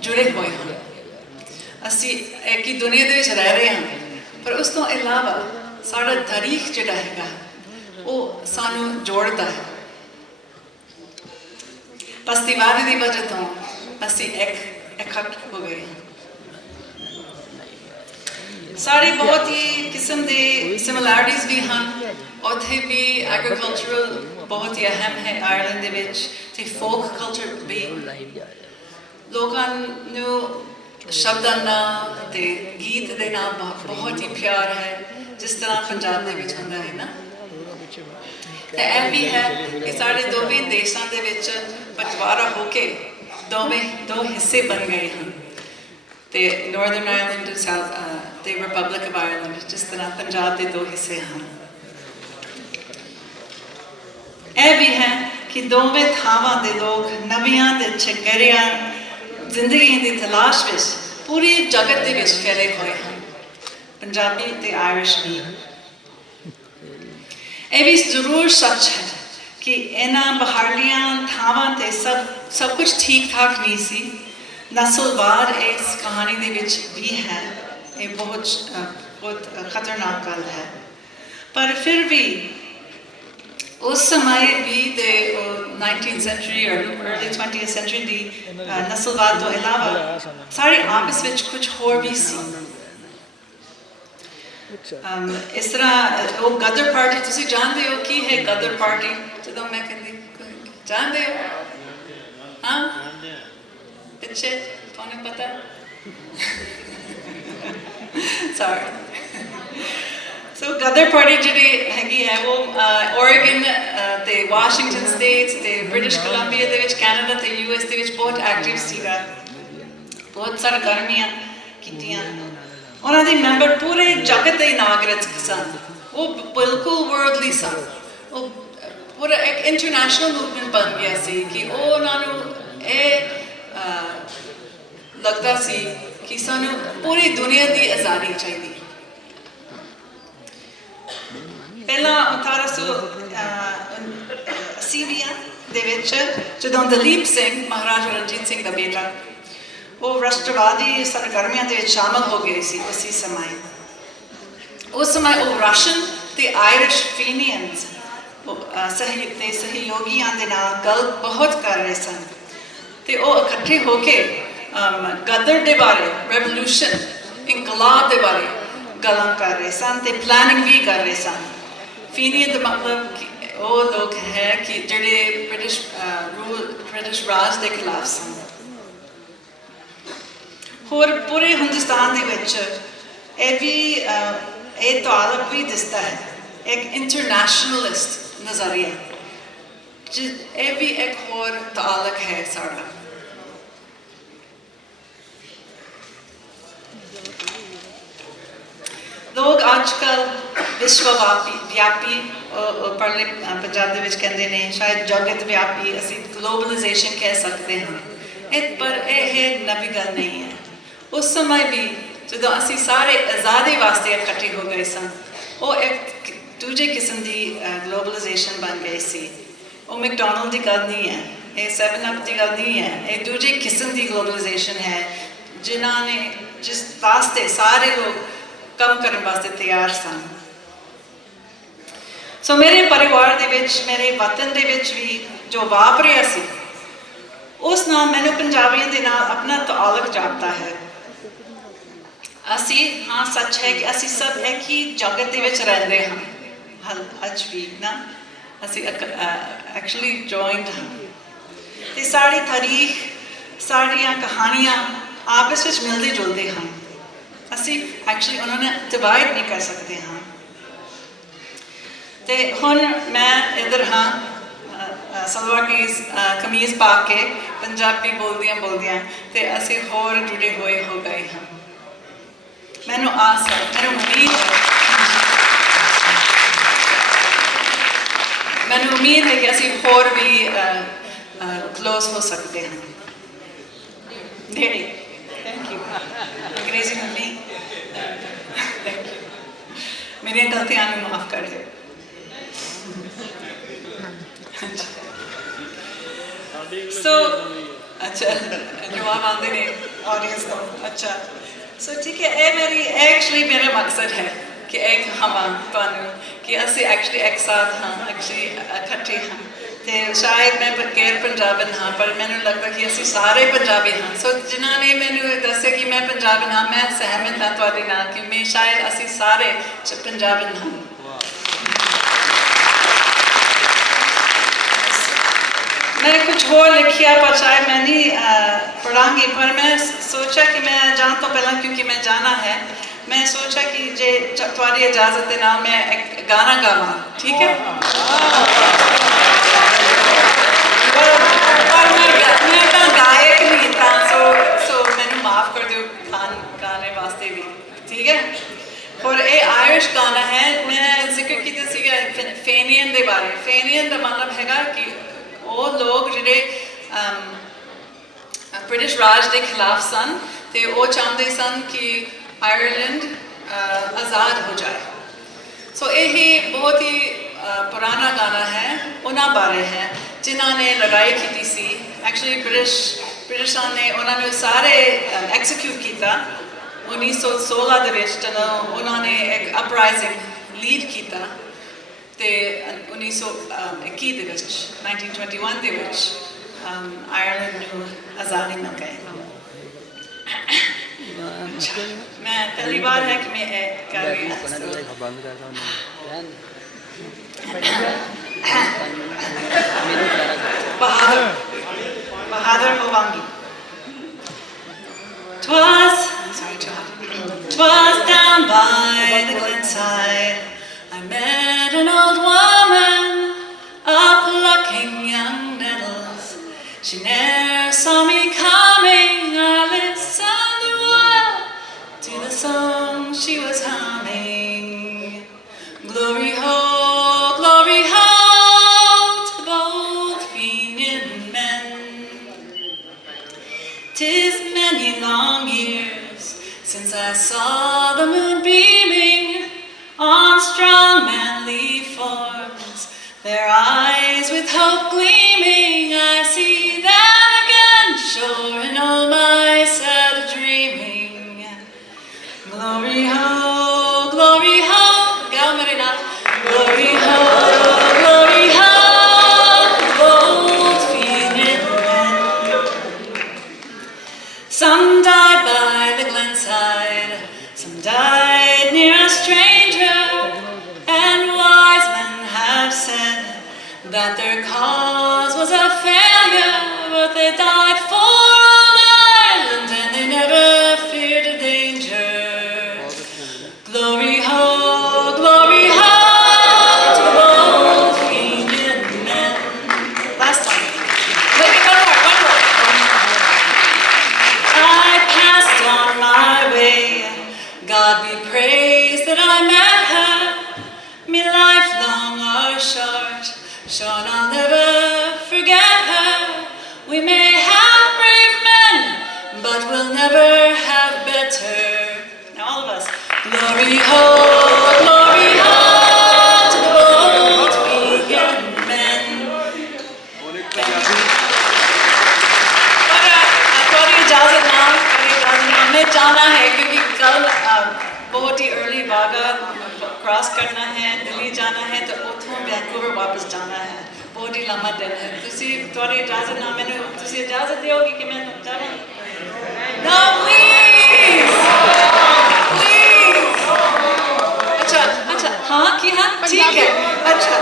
जुड़े हुए हैं। असी एक ही दुनिया दे विच रह रहे हैं, पर उस तो इलावा साड़ा तारीख जिहड़ा हैगा वो सानू जोड़ता है। बस्तीवादी की वजह तो असी इकट्ठ हो गए हैं। साड़ी बहुत ही किस्म के सिमिलैरिटीज़ भी हैं, उत्थे भी एग्रीकल्चरल बहुत ही अहम है आयरलैंड दे विच, ते फोक कल्चर भी लोगों नू शब्दां नाल ते गीत दे नाल बहुत ही प्यार है, जिस तरह पंजाब दे विच हुंदा है ना। ते एह भी है कि साढ़े दोवें देशों के विच बंटवारा होके दो हिस्से बन गए हैं, ते नॉर्दर्न आयरलैंड ते साउथ ते रिपब्लिक ऑफ आयरलैंड, जिस तरह पंजाब के दो हिस्से हैं। यह भी है कि दोवें थावां दे लोग नवियां ते चंगेरियां जिंदगी की तलाश में पूरी जगत के विच फैले हुए हैं, पंजाबी ते आयरिश भी। यह भी जरूर सच है कि इन्हां बहारलियां थावां ते सब कुछ ठीक ठाक नहीं सी। नस्लवाद इस कहानी दे विच भी है, ये बहुत खतरनाक गल है। पर फिर भी उस समय भी 19th सेंचुरी और अर्ली 20th सेंचुरी की नस्लवाद तो इलावा साढ़े आपस में कुछ होर भी सी। इस तरह वो गदर पार्टी, तुसीं जानते हो की है गदर पार्टी? जो मैं कहती जानते हो? हाँ पिछे तुहानू पता? सॉरी। सो गदर पार्टी जी हैगी है वो ओरेगन ते वाशिंगटन स्टेट ते ब्रिटिश कोलंबिया दे विच, कैनेडा ते US दे विच बहुत एक्टिव सीगा, बहुत सरगर्मियां कीतियां। उन्होंने मैंबर पूरे जगत के नागरिक सन, वो बिल्कुल वर्ल्डली सन, वो पूरा एक इंटरनेशनल मूवमेंट बन गया सी कि उन्होंने लगता सी कि सानू पूरी दुनिया की आज़ादी चाहिए। पहला 1880 जो दलीप सिंह महाराजा रणजीत सिंह का बेटा वो राष्ट्रवादी सरगर्मियों के शामिल हो गए सी। उसी समय उस समय वो रशियन ते आयरिश फीनियंस सहयोगियों के नाल गल बहुत कर रहे सन, ते वो इकट्ठे होके गदर के बारे, रेवोल्यूशन इनकलाब के बारे गल्लां कर रहे सन, ते प्लानिंग भी कर रहे सन। फीनियन का मतलब वो लोग है कि जिहड़े ब्रिटिश राज के खिलाफ सन। होर पूरे हिंदुस्तान के विच ये तालुक भी दिसता है एक इंटरनेशनलिस्ट नज़रिया, ये भी एक होर तालुक है साड़ा। लोग आजकल विश्वव्यापी परले पंजाब दे विच कहंदे ने, शायद जगत व्यापी असीं ग्लोबलाइजेशन कह सकते हैं, पर यह नवी गल नहीं है। उस समय भी जो असी सारे आज़ादी वास्ते इकट्ठे हो गए सन, वो एक दूजे किस्म की ग्लोबलाइजेशन बन गई सी। वो मैकडॉनल्ड की गल नहीं है, ये 7up की गल नहीं है, ये दूजे किस्म की ग्लोबलाइजेशन है जिन्होंने जिस वास्ते सारे लोग कम करने वास्ते तैयार सन। सो मेरे परिवार दे विच, मेरे वतन दे विच भी जो वापरिया सी उस नाल मैनू पंजाबियों के नाल अपना ताल्लुक जापता है। असी हाँ सच है कि असी सब एक ही जगत के विच रहंदे हां अज भी ना, असी एक्चुअली जॉइंट हाँ, ते साड़ी तारीख साड़ियाँ कहानियाँ आपस में मिलते जुलते हैं। असी एक्चुअली उन्होंने डिवाइड नहीं कर सकते हाँ। तो हुण मैं इधर हाँ सलवार कमीज पा के पंजाबी बोलदियां ते असी होर जुड़े हुए हो गए हैं। मैनू आस है, मैनू उम्मीद है कि असी होर भी क्लोज हो सकते हैं। थैंक यू अंग्रेजी में नहीं, थैंक यू, मेरी गलतियां माफ़ कर दो। सो अच्छा जवाब आते नहीं ऑडियंस को अच्छा सो ठीक है ये मेरी एक्चुअली मेरा मकसद है कि एक हम कि ਅਸੀਂ एक्चुअली एक साथ हाँ एक्चुअली इकट्ठे हाँ ਤੇ ਸ਼ਾਇਦ ਮੈਂ ਗੈਰ ਪੰਜਾਬਣ ਹਾਂ ਪਰ ਮੈਨੂੰ ਲੱਗਦਾ ਕਿ ਅਸੀਂ ਸਾਰੇ ਪੰਜਾਬੀ ਹਾਂ ਸੋ ਜਿਨ੍ਹਾਂ ਨੇ ਮੈਨੂੰ ਦੱਸਿਆ ਕਿ ਮੈਂ ਪੰਜਾਬਣ ਹਾਂ ਮੈਂ ਸਹਿਮਤ ਹਾਂ ਤੁਹਾਡੇ ਨਾਲ ਕਿ ਮੈਂ ਸ਼ਾਇਦ ਅਸੀਂ ਸਾਰੇ ਪੰਜਾਬਣ ਹਾਂ मैं कुछ और लिखिया पर शायद मैं नहीं पढ़ाऊंगी पर मैं सोचा कि मैं जान तो पहला क्योंकि मैं जाना है मैं सोचा कि जे तुम्हारी इजाज़त के नाम मैं एक गाना गावा ठीक है पर मैं गायक नहीं था सो मैंने माफ़ कर दो गाने वास्ते भी ठीक है और ये आयरिश गाना है मैं जिक्र किया फेनियन के बारे फेनियन का मतलब हैगा कि वो लोग जिहड़े ब्रिटिश राज के खिलाफ सन तो वो चाहते सन कि आयरलैंड आज़ाद हो जाए सो यही बहुत ही पुराना गाना है उन्होंने बारे है जिन्होंने लड़ाई की सी एक्चुअली ब्रिटिशों ने उन्होंने सारे एक्सिक्यूट किया 1916 जब उन्होंने एक अपराइजिंग लीड किया ਤੇ 1921 ਦੇ ਵਿੱਚ 1921 ਦੇ ਵਿੱਚ ਆਇਰਲੈਂਡ ਨੂੰ ਆਜ਼ਾਦੀ ਮਿਲ ਗਈ मैं पहली बार है कि मैं कर रही हूँ बहादुर होवांगी Twas down by the glenside I met an old woman, up-plucking young nettles. She ne'er saw me coming. I listened a while to the song she was humming. Glory ho, to the bold Fenian men. 'Tis many long years since I saw the moon beaming on strong manly forms, their eyes with hope gleaming. I see them again, sure in all my sad dreaming. Glory ho, Gal Marina. Glory ho, bold Fenian men. Some died by the glenside, some died near a stranger, and wise men have said that their cause was a failure, but they died for old Ireland and they never feared a danger. Glory ho, to bold Fenian men. Last time. Wait, one more. I passed on my way. God be praised that I met her. Me life long or short, sure I'll never forget her. We may have brave men, but we'll never have better. Now all of us. Glory ho, to the bold Fenian men. थोड़ी इजाज़त ना हमें जाना है क्योंकि कल बहुत ही early बागा क्रॉस करना है दिल्ली जाना है तो उतों वैंकूवर वापस जाना है बहुत ही लंबा दिन है थोड़ी इजाज़त ना मैंने इजाज़त दोगी कि मैं जाना No please अच्छा हाँ कि हाँ ठीक है अच्छा